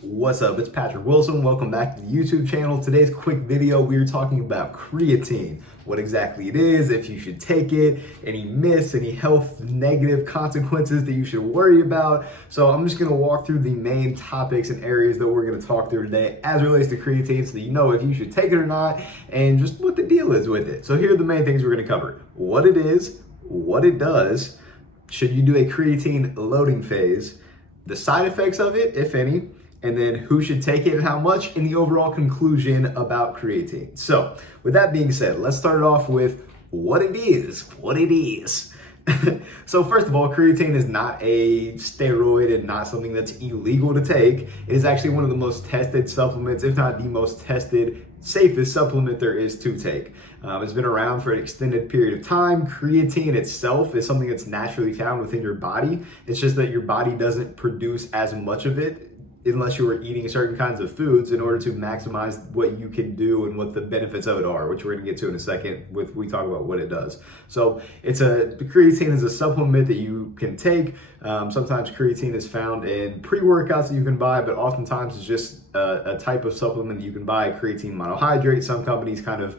What's up? It's Patrick Wilson. Welcome back to the YouTube channel. Today's quick video, we're talking about creatine, what exactly it is, if you should take it, any myths, any health negative consequences that you should worry about. So I'm just going to walk through the main topics and areas that we're going to talk through today as it relates to creatine so that you know if you should take it or not and just what the deal is with it. So here are the main things we're going to cover: what it is, what it does, should you do a creatine loading phase, the side effects of it, if any, and then who should take it and how much, and the overall conclusion about creatine. So with that being said, let's start it off with what it is. So first of all, creatine is not a steroid and not something that's illegal to take. It is actually one of the most tested supplements, if not the most tested, safest supplement there is to take. It's been around for an extended period of time. Creatine itself is something that's naturally found within your body. It's just that your body doesn't produce as much of it unless you are eating certain kinds of foods in order to maximize what you can do and what the benefits of it are, which we're going to get to in a second with we talk about what it does. So creatine is a supplement that you can take. Sometimes creatine is found in pre-workouts that you can buy, but oftentimes it's just a type of supplement that you can buy, creatine monohydrate. Some companies kind of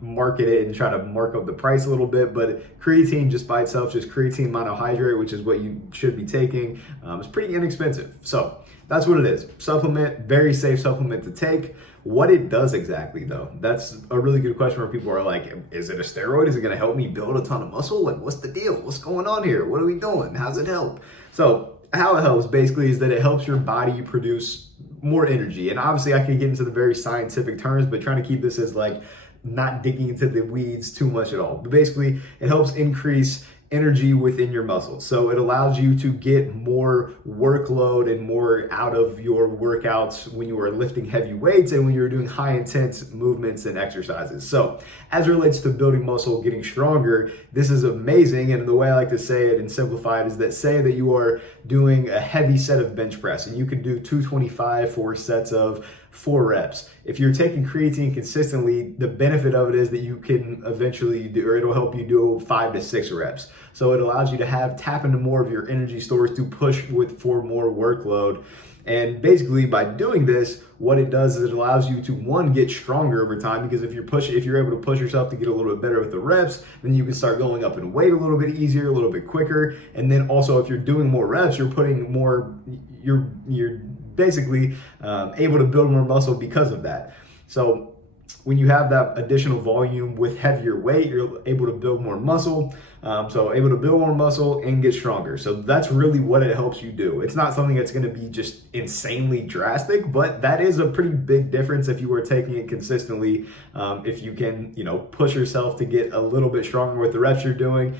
market it and try to mark up the price a little bit, but creatine just by itself, just creatine monohydrate, which is what you should be taking, is pretty inexpensive. So that's what it is. Supplement, very safe supplement to take. What it does exactly though, that's a really good question where people are like, is it a steroid? Is it gonna help me build a ton of muscle? Like, what's the deal? What's going on here? What are we doing? How's it help? So how it helps basically is that it helps your body produce more energy. And obviously I could get into the very scientific terms, but trying to keep this as like not digging into the weeds too much at all. But basically it helps increase energy within your muscles. So it allows you to get more workload and more out of your workouts when you are lifting heavy weights and when you're doing high intense movements and exercises. So as it relates to building muscle, getting stronger, this is amazing. And the way I like to say it and simplify it is that say that you are doing a heavy set of bench press and you can do 225 for sets of 4 reps. If you're taking creatine consistently, the benefit of it is that you can eventually do, or it'll help you do 5 to 6 reps. So it allows you to tap into more of your energy stores to push for more workload. And basically by doing this, what it does is it allows you to, one, get stronger over time, because if you're able to push yourself to get a little bit better with the reps, then you can start going up in weight a little bit easier, a little bit quicker. And then also if you're doing more reps, you're basically able to build more muscle because of that. So when you have that additional volume with heavier weight, you're able to build more muscle. So able to build more muscle and get stronger. So that's really what it helps you do. It's not something that's going to be just insanely drastic, but that is a pretty big difference if you are taking it consistently. If you can, push yourself to get a little bit stronger with the reps you're doing,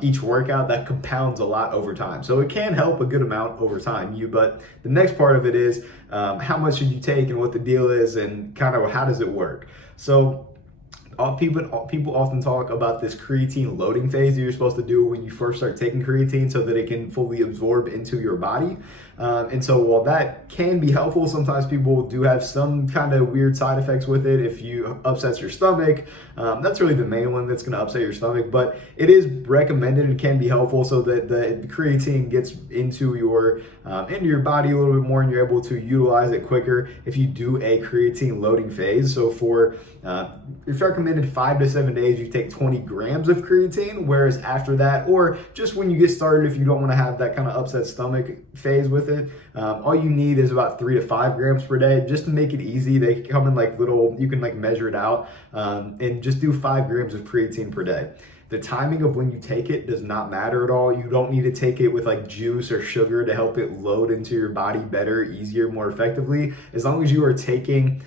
each workout, that compounds a lot over time. So it can help a good amount over time. But the next part of it is how much should you take and what the deal is and kind of how does it work. So people often talk about this creatine loading phase that you're supposed to do when you first start taking creatine so that it can fully absorb into your body. And so while that can be helpful, sometimes people do have some kind of weird side effects with it. If you upsets your stomach, that's really the main one that's going to upset your stomach, but it is recommended and can be helpful so that the creatine gets into your body a little bit more and you're able to utilize it quicker if you do a creatine loading phase. So it's recommended 5 to 7 days, you take 20 grams of creatine, whereas after that, or just when you get started, if you don't want to have that kind of upset stomach phase with it, all you need is about 3 to 5 grams per day, just to make it easy. They come in like little, you can like measure it out, and just do 5 grams of creatine per day. The timing of when you take it does not matter at all. You don't need to take it with like juice or sugar to help it load into your body better, easier, more effectively. As long as you are taking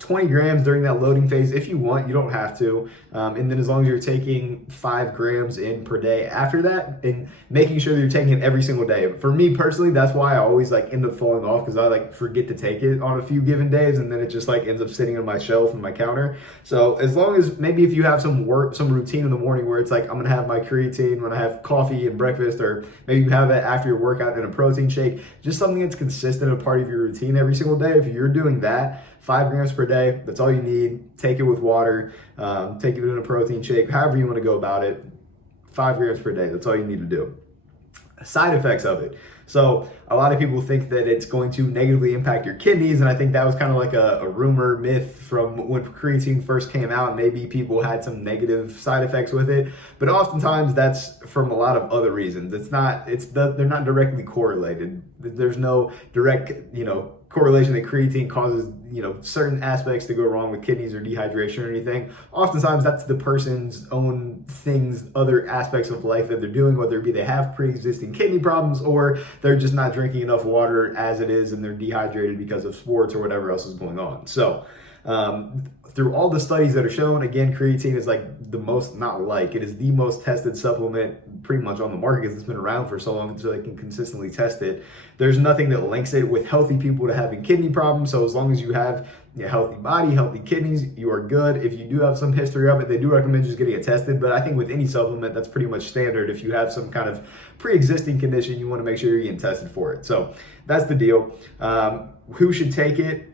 20 grams during that loading phase, if you want, you don't have to. And then as long as you're taking 5 grams in per day after that, and making sure that you're taking it every single day. For me personally, that's why I always like end up falling off, because I like forget to take it on a few given days, and then it just like ends up sitting on my shelf and my counter. So as long as maybe if you have some routine in the morning where it's like, I'm gonna have my creatine when I have coffee and breakfast, or maybe you have it after your workout in a protein shake, just something that's consistent, a part of your routine every single day. If you're doing that, 5 grams per day, that's all you need. Take it with water, take it in a protein shake, however you want to go about it. 5 grams per day, that's all you need to do. Side effects of it. So a lot of people think that it's going to negatively impact your kidneys, and I think that was kind of like a rumor myth from when creatine first came out. Maybe people had some negative side effects with it, but oftentimes that's from a lot of other reasons. They're not directly correlated. There's no direct, correlation that creatine causes, certain aspects to go wrong with kidneys or dehydration or anything. Oftentimes that's the person's own things, other aspects of life that they're doing, whether it be they have pre-existing kidney problems or they're just not drinking enough water as it is and they're dehydrated because of sports or whatever else is going on. So through all the studies that are shown, again, creatine is it is the most tested supplement pretty much on the market because it's been around for so long so they can consistently test it. There's nothing that links it with healthy people to having kidney problems. So as long as you have a healthy body, healthy kidneys, you are good. If you do have some history of it, they do recommend just getting it tested. But I think with any supplement, that's pretty much standard. If you have some kind of pre-existing condition, you want to make sure you're getting tested for it. So that's the deal. Who should take it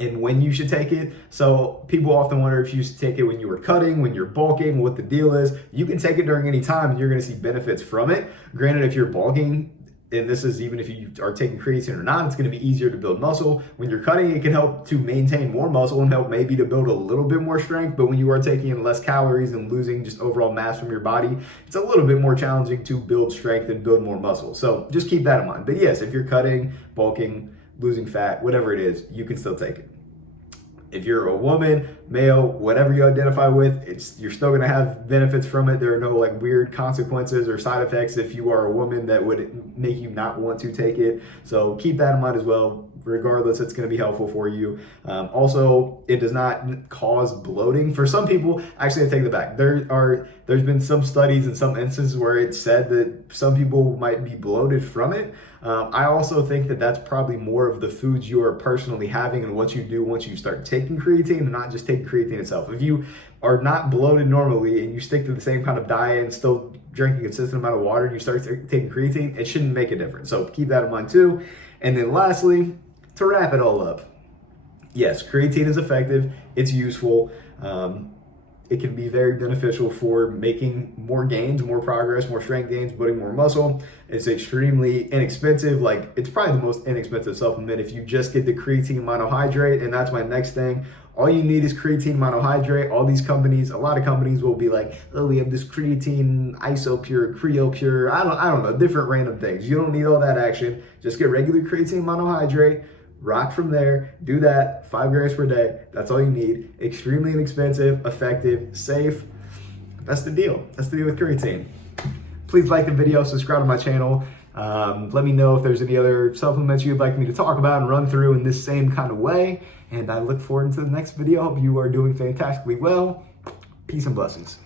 and when you should take it? So people often wonder if you should take it when you are cutting, when you're bulking, what the deal is. You can take it during any time and you're going to see benefits from it. Granted, if you're bulking, and this is even if you are taking creatine or not, it's going to be easier to build muscle. When you're cutting, it can help to maintain more muscle and help maybe to build a little bit more strength. But when you are taking in less calories and losing just overall mass from your body, it's a little bit more challenging to build strength and build more muscle. So just keep that in mind. But yes, if you're cutting, bulking, losing fat, whatever it is, you can still take it. If you're a woman, male, whatever you identify with, you're still going to have benefits from it. There are no weird consequences or side effects if you are a woman that would make you not want to take it. So keep that in mind as well. Regardless, it's going to be helpful for you. Also, it does not cause bloating. For some people, actually, I take that back. There's been some studies in some instances where it said that some people might be bloated from it. I also think that that's probably more of the foods you are personally having and what you do once you start taking creatine and not just taking creatine itself. If you are not bloated normally and you stick to the same kind of diet and still drink a consistent amount of water and you start taking creatine, it shouldn't make a difference. So keep that in mind too. And then lastly, to wrap it all up, yes, creatine is effective. It's useful. It can be very beneficial for making more gains, more progress, more strength gains, building more muscle. It's extremely inexpensive. It's probably the most inexpensive supplement if you just get the creatine monohydrate. And that's my next thing. All you need is creatine monohydrate. All these companies, a lot of companies will be like, oh, we have this creatine isopure, creopure, I don't know, different random things. You don't need all that action. Just get regular creatine monohydrate. Rock from there, do that, 5 grams per day. That's all you need. Extremely inexpensive, effective, safe. That's the deal. That's the deal with creatine. Please like the video, subscribe to my channel. Let me know if there's any other supplements you'd like me to talk about and run through in this same kind of way. And I look forward to the next video. Hope you are doing fantastically well. Peace and blessings.